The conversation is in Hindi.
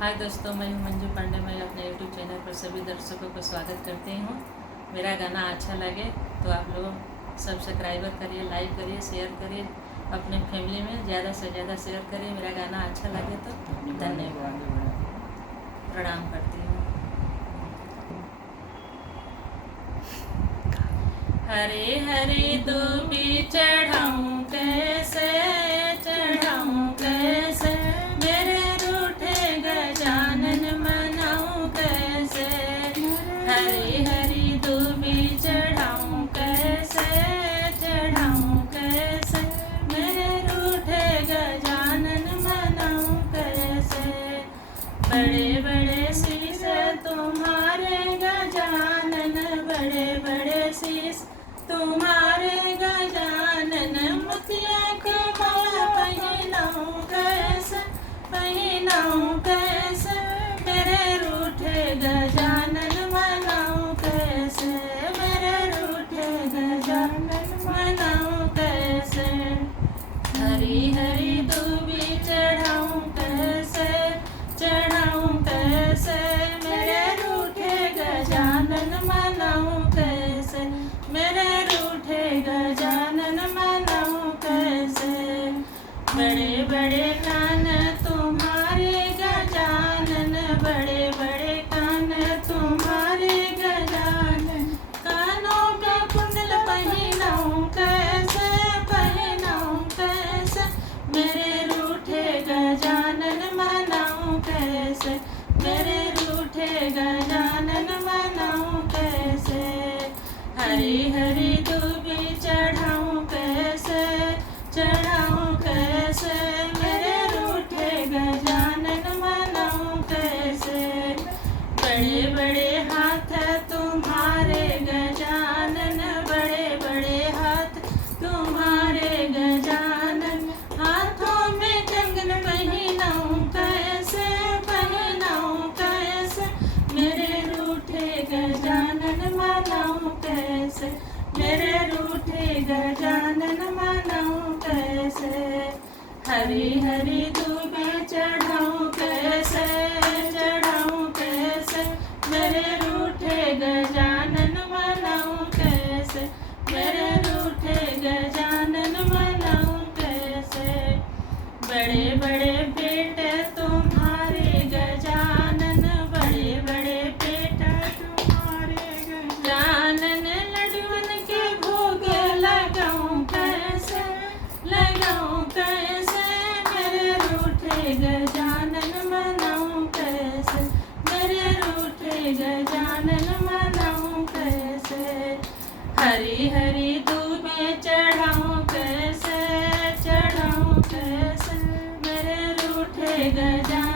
हाय दोस्तों, मैं हूं मंजू पांडे। मैं अपने यूट्यूब चैनल पर सभी दर्शकों को स्वागत करती हूं। मेरा गाना अच्छा लगे तो आप लोग सब्सक्राइबर करिए, लाइक करिए, शेयर करिए, अपने फैमिली में ज़्यादा से ज़्यादा शेयर करिए। मेरा गाना अच्छा लगे तो धन्यवाद, प्रणाम करती हूँ। हरे हरे दूबी चढ़ाऊँ कैसे, चढ़ाऊँ कैसे, मेरे रूठे गजानन मनाऊँ कैसे। हरी हरी दूबी चढ़ाऊँ कैसे, चढ़ाऊँ कैसे, मेरे रूठे गजानन मनाऊँ कैसे। बड़े बड़े शीश तुम्हारे गजानन, बड़े बड़े शीश तुम्हारे गजानन, मोतिया के माला पहनाऊँ कैसे, पहनाऊँ कैसे, मेरे रूठे गजानन मनाऊँ कैसे, मेरे रूठे गजानन मनाऊँ कैसे। हरी हरी दूबी चढ़ाऊँ कैसे, चढ़ाऊँ कैसे, मेरे रूठे गजानन मनाऊँ कैसे, मेरे रूठे गजानन मनाऊँ कैसे। बड़े बड़े कान तुम्हारे गजानन, बड़े बड़े कान तुम्हारे गजानन, कानों का कुंडल पहनाऊँ कैसे, पहनाऊँ कैसे, मेरे रूठे गजानन मनाऊँ कैसे, मेरे रूठे गजानन मनाऊँ कैसे। हरी हरी दूबी चढ़ाऊँ कैसे, चढ़ाऊँ कैसे, मेरे रूठे गजानन मनाऊँ कैसे। बड़े बड़े हाथ तुम्हारे गजानन, बड़े बड़े हाथ तुम्हारे गजानन, हाथों में कंगन पहनाऊँ कैसे, पहनाऊँ कैसे, मेरे रूठे गजानन मनाऊँ कैसे, मेरे रूठे गजानन मनाऊँ कैसे। हरी हरी दूबी चढ़ाऊँ कैसे, चढ़ाऊँ कैसे, मेरे रूठे गजानन मनाऊँ कैसे, मेरे रूठे गजानन मनाऊँ कैसे। बड़े बड़े बेटे तुम्हारे गजानन, बड़े बड़े बेटा तुम्हारे गजानन, लड्डून के भोग लगाऊँ कैसे, लगाऊँ कैसे, मेरे रूठे गजानन मनाऊँ कैसे, मेरे रूठे गजानन मनाऊँ कैसे। हरी हरी दूबी चढ़ाऊँ कैसे, चढ़ाऊँ कैसे, मेरे रूठे गजानन